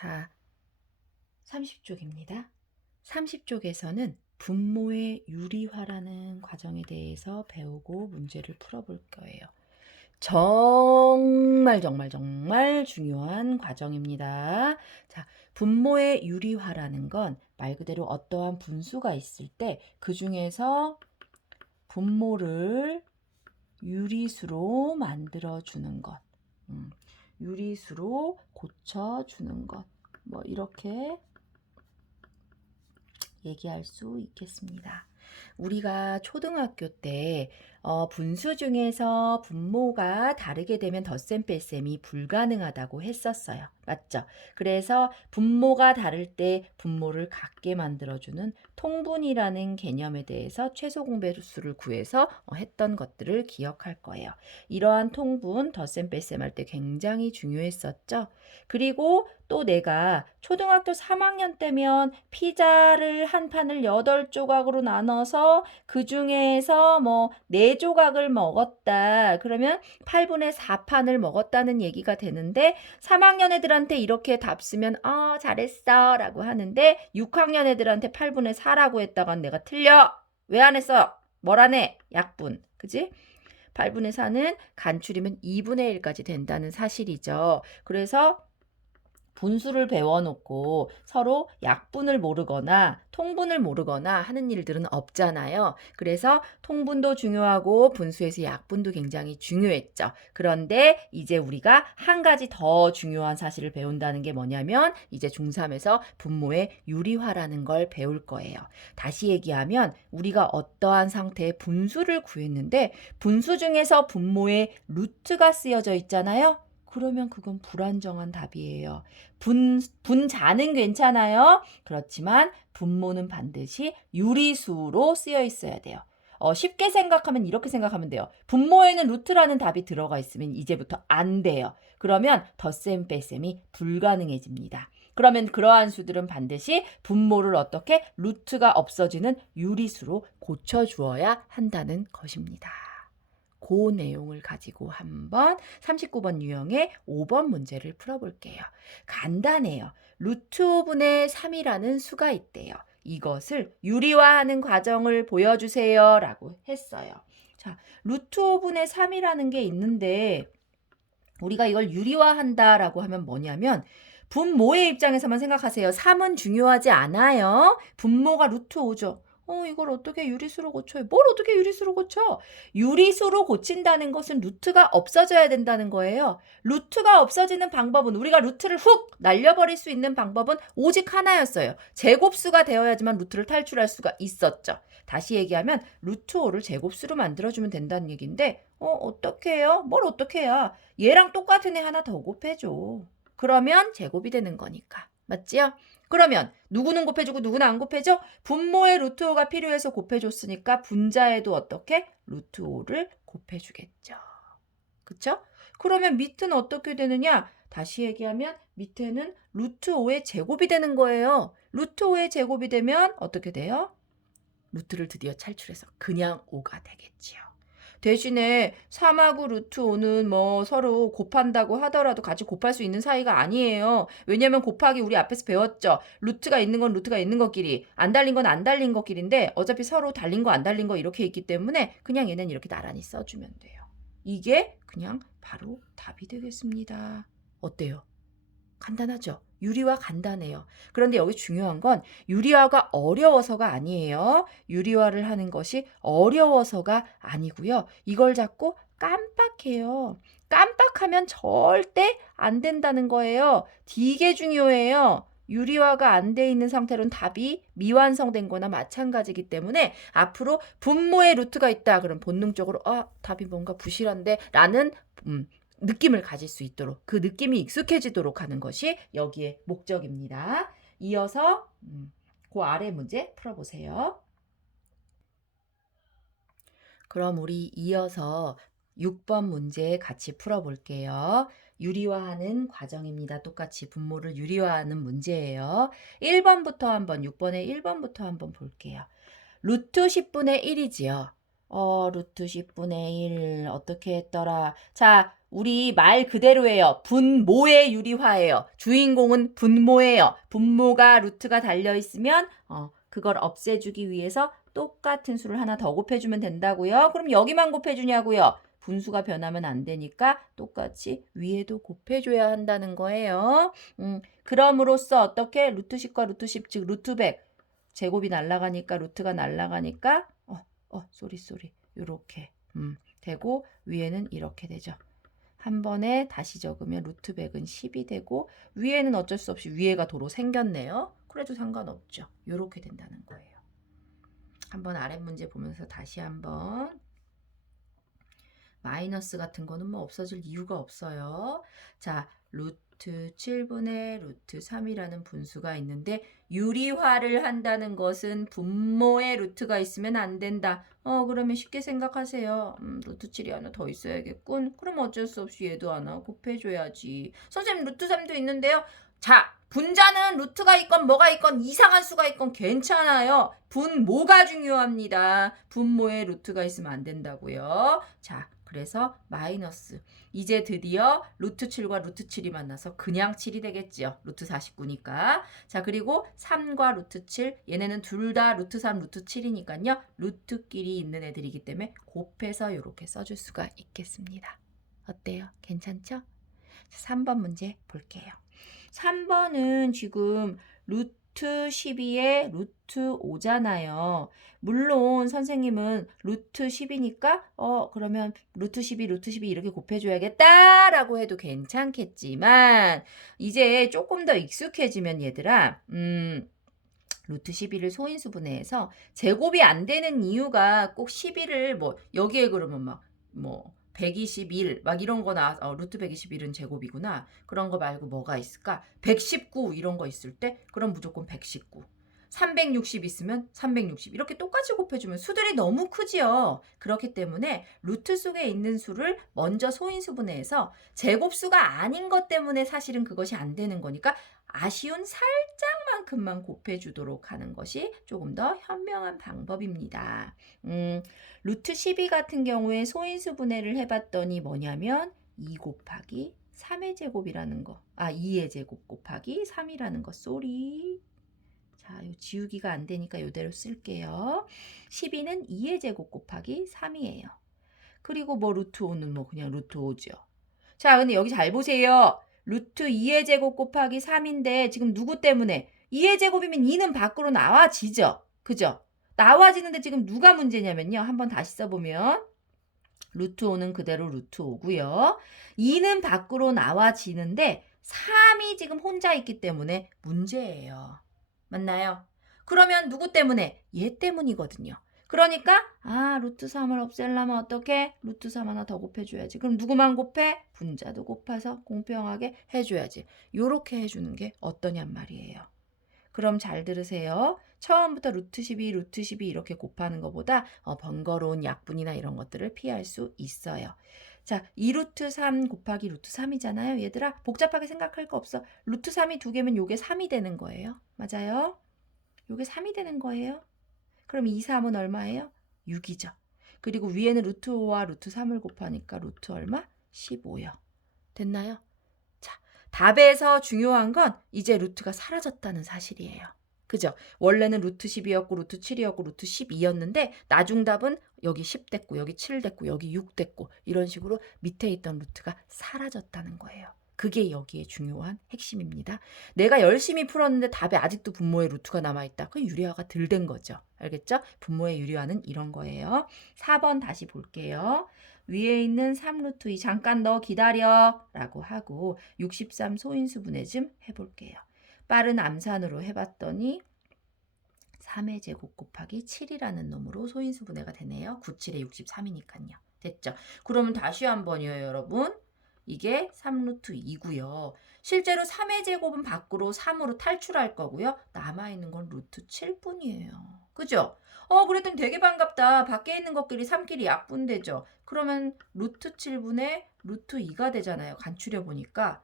자, 30쪽입니다. 30쪽에서는 분모의 유리화라는 과정에 대해서 배우고 문제를 풀어볼 거예요. 정말 중요한 과정입니다. 자, 분모의 유리화라는 건 말 그대로 어떠한 분수가 있을 때 그 중에서 분모를 유리수로 만들어주는 것, 유리수로 고쳐주는 것, 뭐 이렇게 얘기할 수 있겠습니다. 우리가 초등학교 때 분수 중에서 분모가 다르게 되면 덧셈 뺄셈이 불가능하다고 했었어요. 맞죠? 그래서 분모가 다를 때 분모를 같게 만들어주는 통분이라는 개념에 대해서 최소 공배수를 구해서 했던 것들을 기억할 거예요. 이러한 통분, 덧셈 뺄셈 할 때 굉장히 중요했었죠. 그리고 또 내가 초등학교 3학년 때면 피자를 한 판을 8조각으로 나눠서 그 중에서 뭐 4조각을 먹었다. 그러면 8분의 4판을 먹었다는 얘기가 되는데 3학년 애들한테 이렇게 답 쓰면 잘했어 라고 하는데 6학년 애들한테 8분의 4라고 했다간 내가 틀려. 왜 안 했어? 뭘 안 해? 약분. 그지? 8분의 4는 간추리면 2분의 1까지 된다는 사실이죠. 그래서 분수를 배워놓고 서로 약분을 모르거나 통분을 모르거나 하는 일들은 없잖아요. 그래서 통분도 중요하고 분수에서 약분도 굉장히 중요했죠. 그런데 이제 우리가 한 가지 더 중요한 사실을 배운다는 게 뭐냐면 이제 중3에서 분모의 유리화라는 걸 배울 거예요. 다시 얘기하면 우리가 어떠한 상태의 분수를 구했는데 분수 중에서 분모의 루트가 쓰여져 있잖아요. 그러면 그건 불안정한 답이에요. 분자는 괜찮아요. 그렇지만 분모는 반드시 유리수로 쓰여 있어야 돼요. 쉽게 생각하면 이렇게 생각하면 돼요. 분모에는 루트라는 답이 들어가 있으면 이제부터 안 돼요. 그러면 덧셈 뺄셈이 불가능해집니다. 그러면 그러한 수들은 반드시 분모를 어떻게 루트가 없어지는 유리수로 고쳐주어야 한다는 것입니다. 그 내용을 가지고 한번 39번 유형의 5번 문제를 풀어볼게요. 간단해요. 루트 5분의 3이라는 수가 있대요. 이것을 유리화하는 과정을 보여주세요 라고 했어요. 자, 루트 5분의 3이라는 게 있는데 우리가 이걸 유리화한다라고 하면 뭐냐면 분모의 입장에서만 생각하세요. 3은 중요하지 않아요. 분모가 루트 5죠. 이걸 어떻게 유리수로 고쳐요? 뭘 어떻게 유리수로 고쳐? 유리수로 고친다는 것은 루트가 없어져야 된다는 거예요. 루트가 없어지는 방법은 우리가 루트를 훅 날려버릴 수 있는 방법은 오직 하나였어요. 제곱수가 되어야지만 루트를 탈출할 수가 있었죠. 다시 얘기하면 루트 5를 제곱수로 만들어주면 된다는 얘기인데 어떻게 해요? 뭘 어떻게 해야? 얘랑 똑같은 애 하나 더 곱해줘. 그러면 제곱이 되는 거니까. 맞지요? 그러면 누구는 곱해주고 누구는 안 곱해줘? 분모의 루트 5가 필요해서 곱해줬으니까 분자에도 어떻게? 루트 5를 곱해주겠죠. 그쵸? 그러면 밑은 어떻게 되느냐? 다시 얘기하면 밑에는 루트 5의 제곱이 되는 거예요. 루트 5의 제곱이 되면 어떻게 돼요? 루트를 드디어 탈출해서 그냥 5가 되겠지요. 대신에 3하고 루트 5는 뭐 서로 곱한다고 하더라도 같이 곱할 수 있는 사이가 아니에요. 왜냐면 곱하기 우리 앞에서 배웠죠. 루트가 있는 건 루트가 있는 것끼리, 안 달린 건 안 달린 것끼리인데 어차피 서로 달린 거 안 달린 거 이렇게 있기 때문에 그냥 얘는 이렇게 나란히 써주면 돼요. 이게 그냥 바로 답이 되겠습니다. 어때요? 간단하죠? 유리화 간단해요. 그런데 여기 중요한 건 유리화가 어려워서가 아니에요. 유리화를 하는 것이 어려워서가 아니고요. 이걸 자꾸 깜빡해요. 깜빡하면 절대 안 된다는 거예요. 되게 중요해요. 유리화가 안 돼 있는 상태로는 답이 미완성된 거나 마찬가지이기 때문에 앞으로 분모의 루트가 있다. 그럼 본능적으로 답이 뭔가 부실한데 라는 느낌을 가질 수 있도록 그 느낌이 익숙해지도록 하는 것이 여기에 목적입니다. 이어서 그 아래 문제 풀어보세요. 그럼 우리 이어서 6번 문제 같이 풀어볼게요. 유리화하는 과정입니다. 똑같이 분모를 유리화하는 문제예요. 1번부터 한번 6번의 1번부터 한번 볼게요. 루트 10분의 1이지요. 루트 10분의 1 어떻게 했더라? 자, 우리 말 그대로예요. 분모의 유리화예요. 주인공은 분모예요. 분모가 루트가 달려있으면 그걸 없애주기 위해서 똑같은 수를 하나 더 곱해주면 된다고요. 그럼 여기만 곱해주냐고요. 분수가 변하면 안 되니까 똑같이 위에도 곱해줘야 한다는 거예요. 그럼으로써 어떻게 루트 10과 루트 10, 즉 루트 100 제곱이 날아가니까 루트가 날아가니까 쏘리 요렇게 되고 위에는 이렇게 되죠. 한 번에 다시 적으면 루트 100은 10이 되고 위에는 어쩔 수 없이 위에가 도로 생겼네요. 그래도 상관없죠. 요렇게 된다는 거예요. 한번 아랫 문제 보면서 다시 한번 마이너스 같은 거는 뭐 없어질 이유가 없어요. 자, 루트 7분의 루트 3이라는 분수가 있는데 유리화를 한다는 것은 분모에 루트가 있으면 안 된다. 그러면 쉽게 생각하세요. 루트 7이 하나 더 있어야겠군. 그럼 어쩔 수 없이 얘도 하나 곱해줘야지. 선생님 루트 3도 있는데요. 자, 분자는 루트가 있건 뭐가 있건 이상한 수가 있건 괜찮아요. 분모가 중요합니다. 분모에 루트가 있으면 안 된다고요. 자, 그래서 마이너스. 이제 드디어 루트 7과 루트 7이 만나서 그냥 7이 되겠지요. 루트 49니까. 자, 그리고 3과 루트 7. 얘네는 둘 다 루트 3, 루트 7이니까요. 루트끼리 있는 애들이기 때문에 곱해서 이렇게 써줄 수가 있겠습니다. 어때요? 괜찮죠? 3번 문제 볼게요. 3번은 지금 루트 12에 루트 5잖아요. 물론 선생님은 루트 10이니까 그러면 루트 12, 루트 12 이렇게 곱해줘야겠다라고 해도 괜찮겠지만 이제 조금 더 익숙해지면 얘들아 루트 12를 소인수분해해서 제곱이 안 되는 이유가 꼭 12를 뭐 여기에 그러면 뭐 121 막 이런 거 루트 121은 제곱이구나. 그런 거 말고 뭐가 있을까? 119 이런 거 있을 때 그럼 무조건 119. 360 있으면 360 이렇게 똑같이 곱해주면 수들이 너무 크지요. 그렇기 때문에 루트 속에 있는 수를 먼저 소인수분해해서 제곱수가 아닌 것 때문에 사실은 그것이 안 되는 거니까 아쉬운 살짝만큼만 곱해주도록 하는 것이 조금 더 현명한 방법입니다. 루트 12 같은 경우에 소인수분해를 해봤더니 뭐냐면 2 곱하기 3의 제곱이라는 거. 2의 제곱 곱하기 3이라는 거. 쏘리. 자, 요 지우기가 안 되니까 이대로 쓸게요. 12는 2의 제곱 곱하기 3이에요. 그리고 뭐 루트 5는 뭐 그냥 루트 5죠. 자, 근데 여기 잘 보세요. 루트 2의 제곱 곱하기 3인데 지금 누구 때문에? 2의 제곱이면 2는 밖으로 나와지죠. 그죠? 나와지는데 지금 누가 문제냐면요. 한번 다시 써보면 루트 5는 그대로 루트 5고요. 2는 밖으로 나와지는데 3이 지금 혼자 있기 때문에 문제예요. 맞나요? 그러면 누구 때문에? 얘 때문이거든요. 그러니까 루트 3을 없애려면 어떻게? 루트 3 하나 더 곱해줘야지. 그럼 누구만 곱해? 분자도 곱해서 공평하게 해줘야지. 요렇게 해주는 게 어떠냔 말이에요. 그럼 잘 들으세요. 처음부터 루트 12, 루트 12 이렇게 곱하는 것보다 번거로운 약분이나 이런 것들을 피할 수 있어요. 자, 2루트 3 곱하기 루트 3이잖아요. 얘들아, 복잡하게 생각할 거 없어. 루트 3이 두 개면 요게 3이 되는 거예요. 맞아요? 요게 3이 되는 거예요. 그럼 2, 3은 얼마예요? 6이죠. 그리고 위에는 루트 5와 루트 3을 곱하니까 루트 얼마? 15요. 됐나요? 자, 답에서 중요한 건 이제 루트가 사라졌다는 사실이에요. 그죠? 원래는 루트 10이었고 루트 7이었고 루트 12였는데 나중답은 여기 10 됐고 여기 7 됐고 여기 6 됐고 이런 식으로 밑에 있던 루트가 사라졌다는 거예요. 그게 여기에 중요한 핵심입니다. 내가 열심히 풀었는데 답에 아직도 분모의 루트가 남아있다. 그 유리화가 덜 된 거죠. 알겠죠? 분모의 유리화는 이런 거예요. 4번 다시 볼게요. 위에 있는 3루트 2 잠깐 너 기다려 라고 하고 63 소인수분해 좀 해볼게요. 빠른 암산으로 해봤더니 3의 제곱 곱하기 7이라는 놈으로 소인수분해가 되네요. 97에 63이니까요. 됐죠? 그러면 다시 한번이요, 여러분. 이게 3루트 2고요. 실제로 3의 제곱은 밖으로 3으로 탈출할 거고요. 남아있는 건 루트 7뿐이에요. 그죠? 그랬더니 되게 반갑다. 밖에 있는 것끼리 3끼리 약분되죠. 그러면 루트 7분의 루트 2가 되잖아요. 간추려 보니까.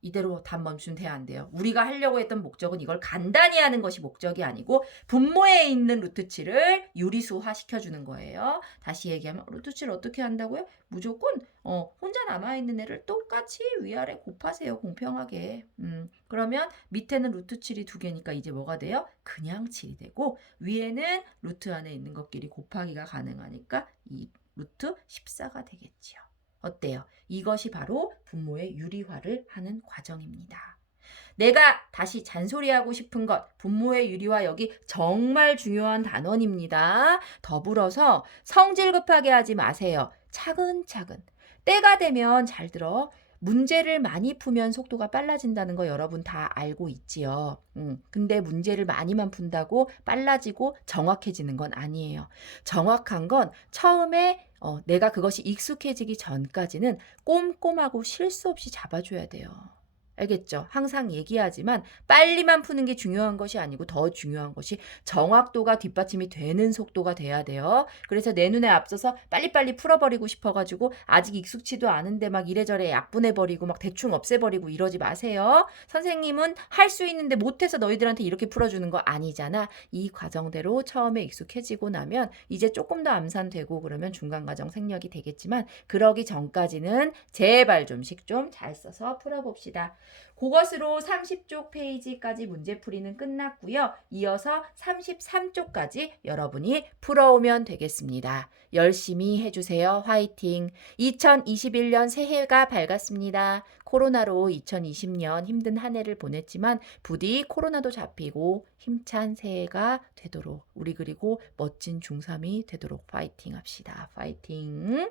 이대로 답 멈추면 돼야 안 돼요. 우리가 하려고 했던 목적은 이걸 간단히 하는 것이 목적이 아니고 분모에 있는 루트 7을 유리수화 시켜주는 거예요. 다시 얘기하면 루트 7 어떻게 한다고요? 무조건 혼자 남아있는 애를 똑같이 위아래 곱하세요. 공평하게. 그러면 밑에는 루트 7이 두 개니까 이제 뭐가 돼요? 그냥 7이 되고 위에는 루트 안에 있는 것끼리 곱하기가 가능하니까 이 루트 14가 되겠지요. 어때요? 이것이 바로 분모의 유리화를 하는 과정입니다. 내가 다시 잔소리하고 싶은 것, 분모의 유리화 여기 정말 중요한 단원입니다. 더불어서 성질 급하게 하지 마세요. 차근차근. 때가 되면 잘 들어. 문제를 많이 풀면 속도가 빨라진다는 거 여러분 다 알고 있지요. 근데 문제를 많이만 푼다고 빨라지고 정확해지는 건 아니에요. 정확한 건 처음에 내가 그것이 익숙해지기 전까지는 꼼꼼하고 실수 없이 잡아줘야 돼요. 알겠죠? 항상 얘기하지만 빨리만 푸는 게 중요한 것이 아니고 더 중요한 것이 정확도가 뒷받침이 되는 속도가 돼야 돼요. 그래서 내 눈에 앞서서 빨리빨리 풀어버리고 싶어가지고 아직 익숙치도 않은데 막 이래저래 약분해버리고 막 대충 없애버리고 이러지 마세요. 선생님은 할 수 있는데 못해서 너희들한테 이렇게 풀어주는 거 아니잖아. 이 과정대로 처음에 익숙해지고 나면 이제 조금 더 암산되고 그러면 중간 과정 생략이 되겠지만 그러기 전까지는 제발 좀씩 좀 잘 써서 풀어봅시다. 그것으로 30쪽 페이지까지 문제풀이는 끝났고요. 이어서 33쪽까지 여러분이 풀어오면 되겠습니다. 열심히 해주세요. 화이팅! 2021년 새해가 밝았습니다. 코로나로 2020년 힘든 한 해를 보냈지만 부디 코로나도 잡히고 힘찬 새해가 되도록 우리 그리고 멋진 중3이 되도록 파이팅 합시다. 파이팅!